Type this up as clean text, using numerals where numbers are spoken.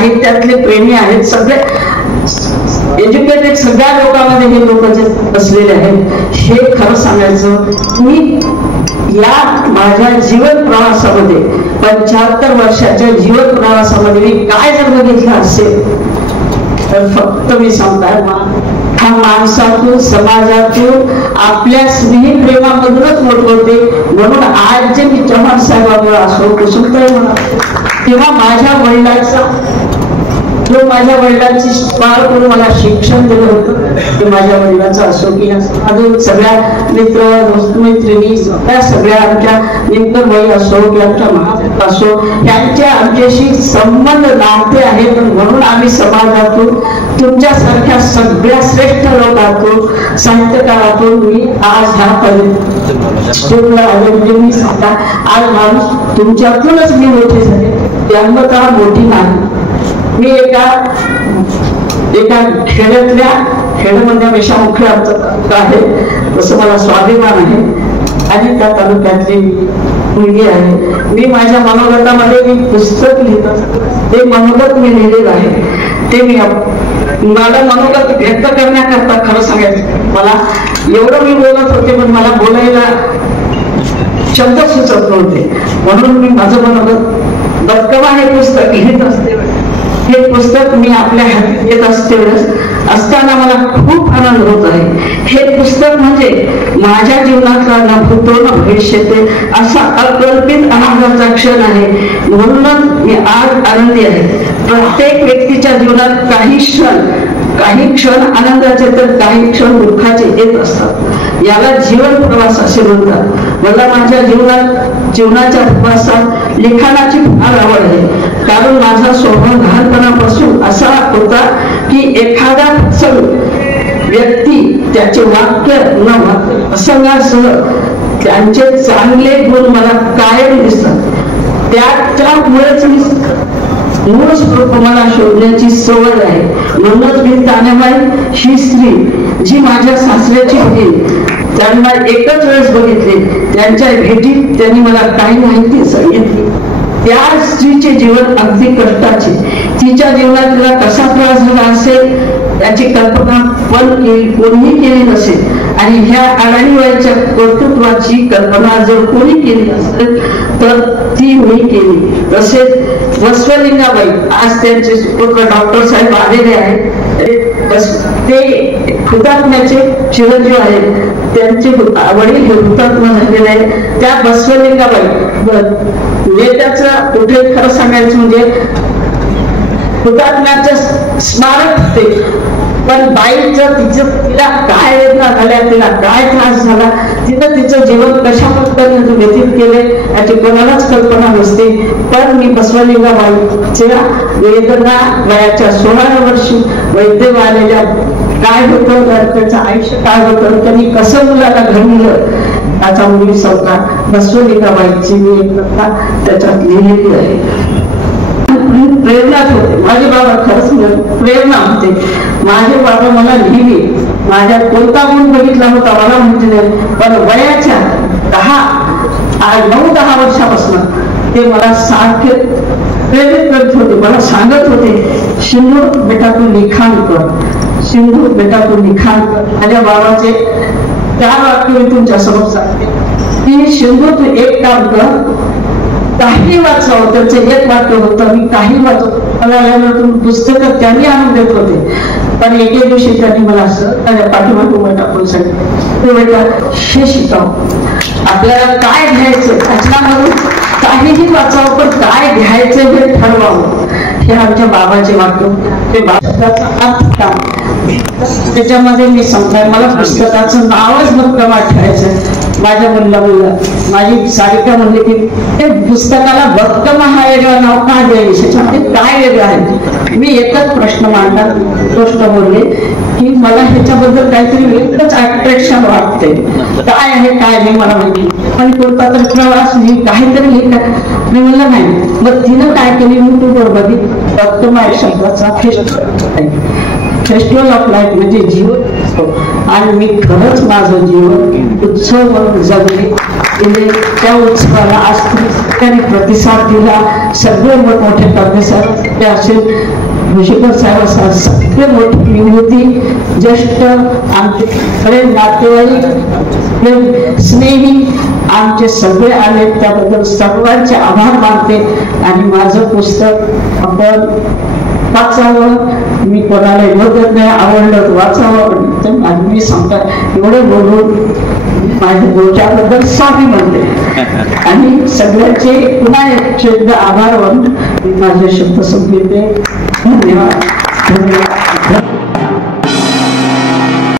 साहित्यातले प्रेमी आहेत, सगळे एज्युकेटेड सगळ्या लोकांमध्ये हे लोक जे बसलेले आहेत, हे खरं सांगायचं मी या माझ्या जीवन प्रवासामध्ये 75 वर्षाच्या जीवन प्रवासामध्ये मी काय जर बघितलं असेल तर फक्त मी सांगताय हा माणसातून समाजातून आपल्या स्नेहप्रेमामधूनच मोठ होते. म्हणून आज जे मी चव्हाण साहेबांवर असो कुसुमताई म्हणा किंवा माझ्या वडिलांचा जो माझ्या वडिलांची पार करून मला शिक्षण दिलं होतं ते माझ्या वडिलांचं असो की अजून सगळ्या मित्र मैत्रिणी सगळ्या आमच्या निमकरबाई असो की आमच्या महात्मा असो यांचे आमच्याशी संबंध नाते आहेत. म्हणून आम्ही समाजातून तुमच्यासारख्या सगळ्या श्रेष्ठ लोकांतून साहित्यकारातून मी आज ह्या स्टेपला आले. म्हणजे मी सांगता आज माणूस तुमच्यातूनच मी मोठी झाले, जन्मतः मोठी नाही. मी एका खेड्यातल्या खेडमधल्यापेक्षा मुख्य आमचा तालुका आहे तसं मला स्वाभिमान आहे आणि त्या तालुक्यातली मुलगी आहे. मी माझ्या मनोगतामध्ये मी पुस्तक लिहित ते मनोगत मी लिहिलेलं आहे. ते मी मला मनोगत व्यक्त करण्याकरता खरं सांगायचं मला एवढं मी बोलत होते पण मला बोलायला शब्द सुचत नव्हते. म्हणून मी माझं मनोगत बदकमा हे पुस्तक लिहित असते. हे पुस्तक मी आपल्या हातात येत असते असताना मला खूप आनंद होत आहे. हे पुस्तक म्हणजे माझ्या जीवनातला न भूतो न भविष्यते असा अकल्पित आनंदाचा क्षण आहे. म्हणूनच मी आज आनंदी आहे. प्रत्येक व्यक्तीच्या जीवनात काही क्षण आनंदाचे तर काही क्षण दुःखाचे येत असतात. याला जीवन प्रवास असे म्हणतात. मला माझ्या जीवनाच्या प्रवासात लिखाणाची फार आवड आहे. कारण माझा स्वभाव लहानपणापासून असा होता की एखादा व्यक्ती त्याचे वाक्य न प्रसंगासह त्यांचे चांगले गुण मला कायम दिसतात. त्यामुळेच मूळ स्वरूप मला शोधण्याची सवय आहे. म्हणूनच मी तानाबाई ही स्त्री जी माझ्या सासऱ्याची होती त्यांना एकच वेळेस बघितले. त्यांच्या भेटीत त्यांनी मला काही माहिती सांगितली. त्या स्त्रीचे जीवन अगदी कष्टाचे. तिच्या जीवनात तिला कसा त्रास झाला असेल याची कल्पना पण कोणीही केली नसेल. आणि ह्या अडाणी वयाच्या कर्तृत्वाची कल्पना जर कोणी केली असेल तर ती मी केली. तसेच वस्वलिंगाबाई आज त्यांचे पुत्र डॉक्टर साहेब आलेले आहेत. ते हुतात्म्याचे चिरंजीव आहेत. त्यांचे वडील हे हुतात्मा झालेले आहेत. त्या बसवलिंगाबाई नेत्याचं कुठे खरं सांगायचं म्हणजे हुतात्म्याचं स्मारक होते. पण बाईचं तिला काय वेदना झाल्या, तिला काय त्रास झाला, तिनं तिचं जीवन कशा पद्धतीने व्यतीत केले याची कोणालाच कल्पना नसते. पण मी बसवलिंगाबाईच्या वेदना वयाच्या 16व्या वर्षी वैद्य आलेल्या काय होतं त्याचं आयुष्य काय होतं त्यांनी कसं मुलाला घडवलं याचा मुली सौका बसवलिंगाबाईची मी एक कथा त्याच्यात लिहिलेली आहे. प्रेरणाच होते माझे बाबा. खरंच प्रेरणा होते. माझे बाबा मला लिहिली. माझ्यात कोणता गुण बघितला होता मला माहिती नाही. पण वयाच्या 9-10 वर्षापासून ते मला सारखे प्रेरित करत होते. मला सांगत होते सिंधू बेटा तू लिखाण कर, सिंधू बेटा तू लिखाण कर. माझ्या बाबाचे 4 वाक्य मी तुमच्या समोर सांगते की सिंधू तू एक काम कर, काही वाचावं. त्याचं एक वाक्य होतं मी काही वाचत मला पुस्तकं त्यांनी आणून देत होते. पण एके दिवशी त्यांनी मला असं माझ्या पाठीमागून टाकून सांगितलं बेटा हे शिकाव, आपल्याला काय घ्यायचं त्याच्यामधून काहीही वाचावं पण काय घ्यायचं हे ठरवावं. हे आमच्या बाबाचे वाक्य. ते बाबाचा अर्थ त्याच्यामध्ये मी सांगताय मला पुस्तकाचं नावच भक्कम ठेवायचं. माझ्या मुलाला माझी सारिका म्हणली की ते पुस्तकाला भक्कम हा वेगळं नाव का द्यायचं, त्याच्यामध्ये काय वेगळं आहे. मी एकच प्रश्न मांडला, प्रश्न बोलले की मला ह्याच्याबद्दल काहीतरी वेगळंच अट्रॅक्शन वाटते. काय आहे काय नाही मला माहिती. आणि कोणता तर प्रवास काहीतरी लिहिलं मी म्हणलं नाही. मग तिनं काय केली युट्यूबवर बघितलं भक्कम या शब्दाचा फेस्टिवल ऑफ लाईफ म्हणजे जीवन. आणि मी खरंच माझं जीवन उत्सव म्हणून जगले. दिले त्या उत्सवाला आज तुम्ही सगळ्यांनी प्रतिसाद दिला. सगळे मोठमोठे प्रतिसाद असेल भुशीकर साहेब असा सगळे मोठी विभूती ज्येष्ठ आमचे सगळे नातेवाईक स्नेही आमचे सगळे आले त्याबद्दल सर्वांचे आभार मानते. आणि माझं पुस्तक आपण वाचावं, मी कोणाला विरोधत नाही, आवडलं तर वाचावं. तर मी सांगता एवढे बोलून माझ्या गोष्टीबद्दल सॉरी म्हणते आणि सगळ्यांचे पुन्हा एकदा आभार मानून माझे शब्द संपले. धन्यवाद.